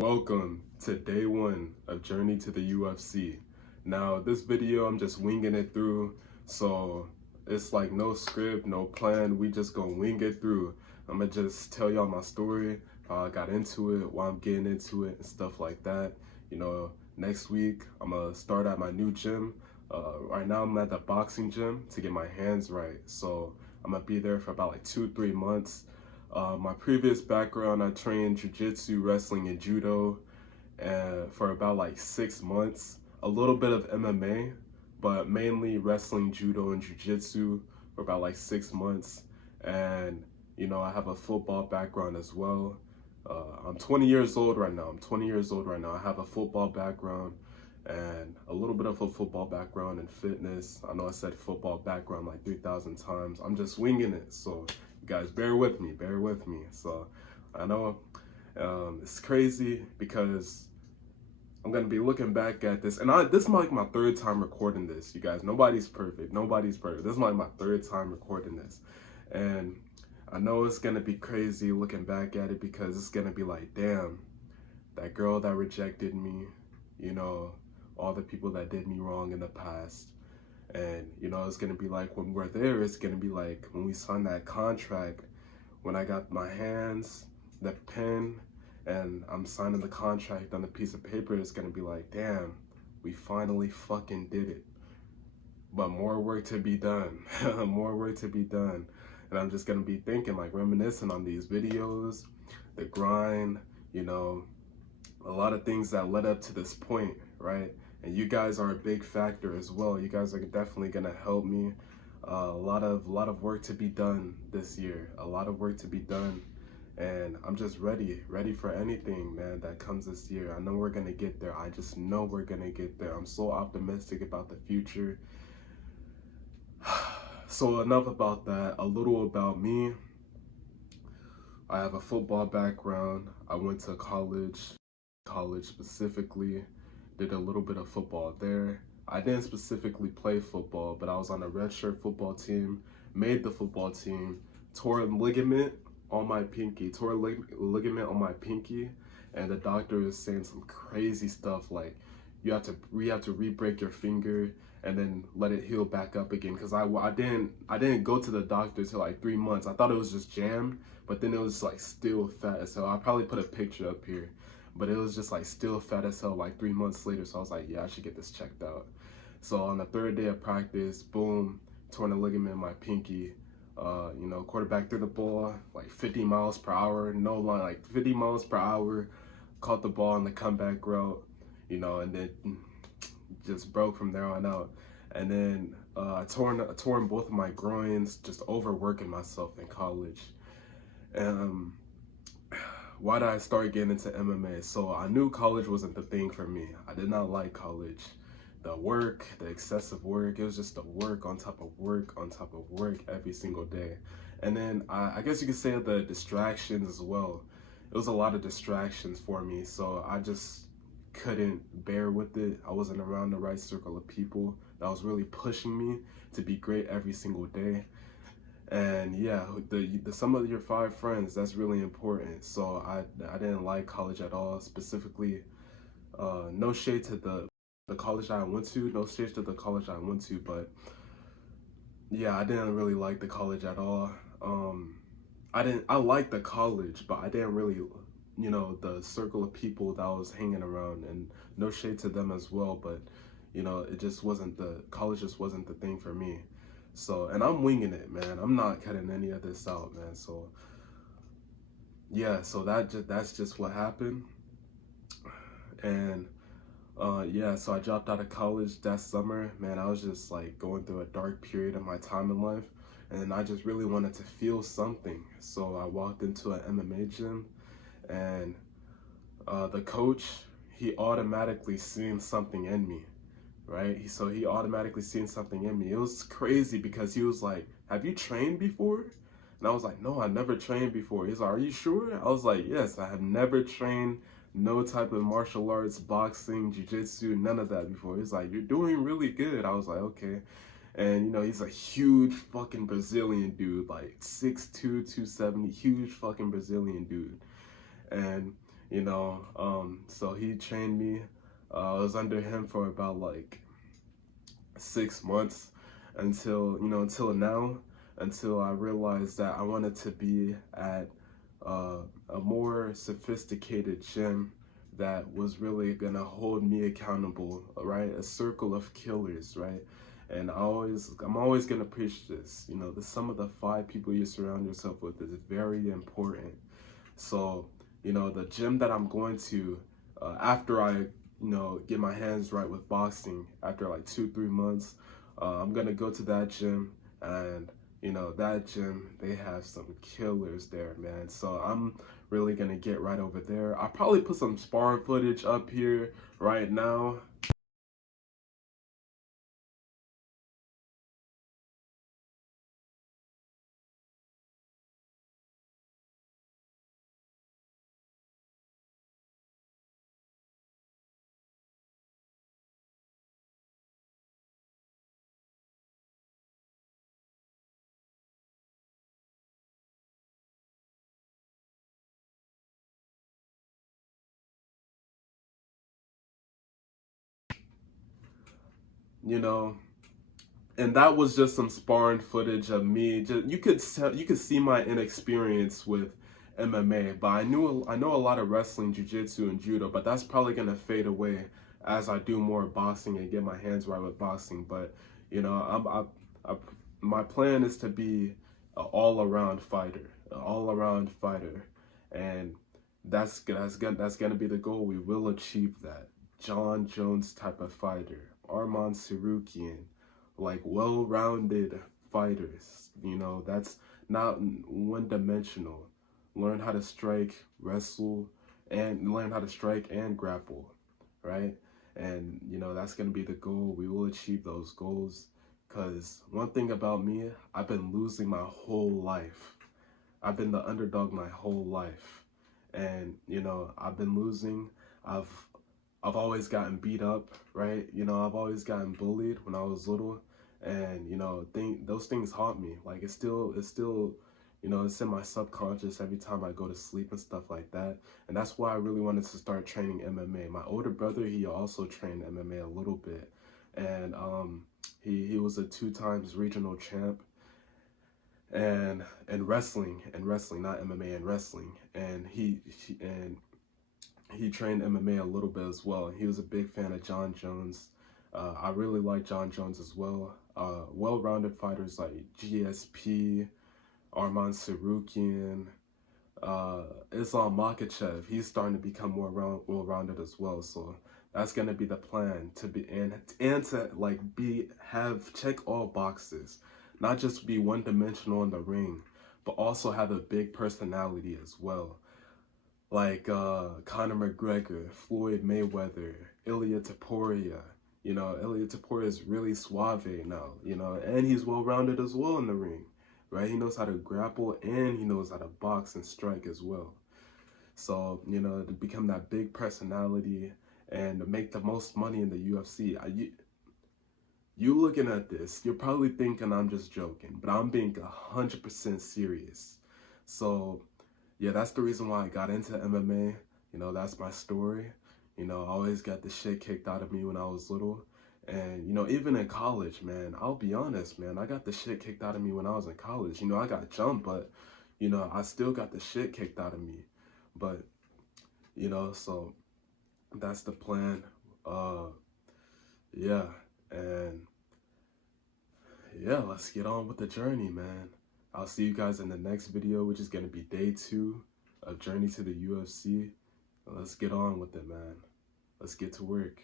Welcome to day one of Journey to the UFC. Now, this video, I'm just winging it through, so it's like no script, no plan. We just gonna wing it through. I'm gonna just tell y'all my story, how I got into it, why I'm getting into it, and stuff like that. Next week, I'm gonna start at my new gym. Right now, I'm at the boxing gym to get my hands right, so I'm gonna be there for about like 2-3 months. My previous background, I trained jiu-jitsu, wrestling, and judo for about like 6 months. A little bit of MMA, but mainly wrestling, judo, and jiu-jitsu for about like 6 months. And, I have a football background as well. I'm 20 years old right now. I have a football background and a little bit of a football background in fitness. I know I said football background like 3,000 times. I'm just winging it, so you guys bear with me. So I know it's crazy because I'm gonna be looking back at this, and this is like my third time recording this. You guys, nobody's perfect. This is like my third time recording this, and I know it's gonna be crazy looking back at it because it's gonna be like, damn, that girl that rejected me, all the people that did me wrong in the past. And, it's going to be like when we're there, it's going to be like when we signed that contract, when I got my hands, the pen, and I'm signing the contract on a piece of paper, it's going to be like, damn, we finally fucking did it. But more work to be done, more work to be done. And I'm just going to be thinking, like reminiscing on these videos, the grind, a lot of things that led up to this point, right? And you guys are a big factor as well. You guys are definitely gonna help me. A lot of work to be done this year. A lot of work to be done, and I'm just ready for anything, man, that comes this year. I know we're gonna get there. I just know we're gonna get there. I'm so optimistic about the future. So enough about that. A little about me. I have a football background. I went to college specifically, did a little bit of football there. I didn't specifically play football, but I was on a redshirt football team, made the football team, tore a ligament on my pinky, and the doctor is saying some crazy stuff like you have to re-break your finger and then let it heal back up again, because I didn't go to the doctor till like 3 months. I thought it was just jammed, but then it was like still fat as hell. I'll probably put a picture up here, but it was just like still fat as hell like 3 months later. So I was like, yeah, I should get this checked out. So on the third day of practice, boom, torn a ligament in my pinky. Quarterback threw the ball like 50 miles per hour, no line, like 50 miles per hour, caught the ball on the comeback route, and then just broke from there on out. And then I torn both of my groins, just overworking myself in college. Why did I start getting into MMA? So I knew college wasn't the thing for me. I did not like college. The work, the excessive work, it was just the work on top of work on top of work every single day. And then I guess you could say the distractions as well. It was a lot of distractions for me, so I just couldn't bear with it. I wasn't around the right circle of people that was really pushing me to be great every single day. And yeah, the sum of your 5 friends, that's really important. So I didn't like college at all. Specifically, no shade to the college that I went to, but yeah, I didn't really like the college at all. I liked the college, but I didn't really, the circle of people that I was hanging around, and no shade to them as well, but college just wasn't the thing for me. So, and I'm winging it, man. I'm not cutting any of this out, man. So yeah, so that's just what happened. And yeah, so I dropped out of college that summer. Man, I was just like going through a dark period of my time in life, and I just really wanted to feel something. So I walked into an MMA gym, and the coach, he automatically seen something in me, right? So he automatically seen something in me. It was crazy because he was like, have you trained before? And I was like, no, I never trained before. He's like, are you sure? I was like, yes, I have never trained no type of martial arts, boxing, jiu-jitsu, none of that before. He's like, you're doing really good. I was like, okay. And he's a huge fucking Brazilian dude, like 6'2", 270, huge fucking Brazilian dude. And you know. So he trained me. I was under him for about like 6 months until now, until I realized that I wanted to be at a more sophisticated gym that was really gonna hold me accountable, right? A circle of killers, right? And I'm always gonna preach this. The sum of the 5 people you surround yourself with is very important. So, the gym that I'm going to, after I, get my hands right with boxing, after like 2-3 months, I'm gonna go to that gym, and that gym, they have some killers there, man. So I'm really gonna get right over there. I'll probably put some sparring footage up here right now. you know, and that was just some sparring footage of me. Just you could see my inexperience with MMA, but I know a lot of wrestling, jiu-jitsu, and judo, but that's probably gonna fade away as I do more boxing and get my hands right with boxing. But I my plan is to be an all-around fighter, and that's gonna be the goal. We will achieve that. John Jones type of fighter, Arman Sarukian, like well-rounded fighters. That's not one-dimensional. Learn how to strike, wrestle, and learn how to strike and grapple, right? And that's gonna be the goal. We will achieve those goals. Because one thing about me, I've been losing my whole life. I've been the underdog my whole life, and I've been losing. I've I've always gotten beat up, right? I've always gotten bullied when I was little, and those things haunt me. Like it's still, it's in my subconscious every time I go to sleep and stuff like that. And that's why I really wanted to start training MMA. My older brother, he also trained MMA a little bit, and he was a 2 times regional champ, and wrestling, not MMA, and wrestling, and he trained MMA a little bit as well. He was a big fan of John Jones. I really like John Jones as well. Well-rounded fighters like GSP, Arman Sarukian, Islam Makhachev. He's starting to become more well-rounded as well. So that's gonna be the plan, to be and to like check all boxes, not just be one-dimensional in the ring, but also have a big personality as well. Like Conor McGregor, Floyd Mayweather, Ilia Topuria. Ilia Topuria is really suave now, and he's well-rounded as well in the ring, right? He knows how to grapple, and he knows how to box and strike as well. So, to become that big personality and to make the most money in the UFC, you looking at this, you're probably thinking I'm just joking, but I'm being 100% serious. So, yeah, that's the reason why I got into MMA. That's my story. I always got the shit kicked out of me when I was little. And, even in college, man, I'll be honest, man, I got the shit kicked out of me when I was in college. I got jumped, but, I still got the shit kicked out of me. But, so that's the plan. Yeah, and yeah, let's get on with the journey, man. I'll see you guys in the next video, which is going to be day 2 of Journey to the UFC. Let's get on with it, man. Let's get to work.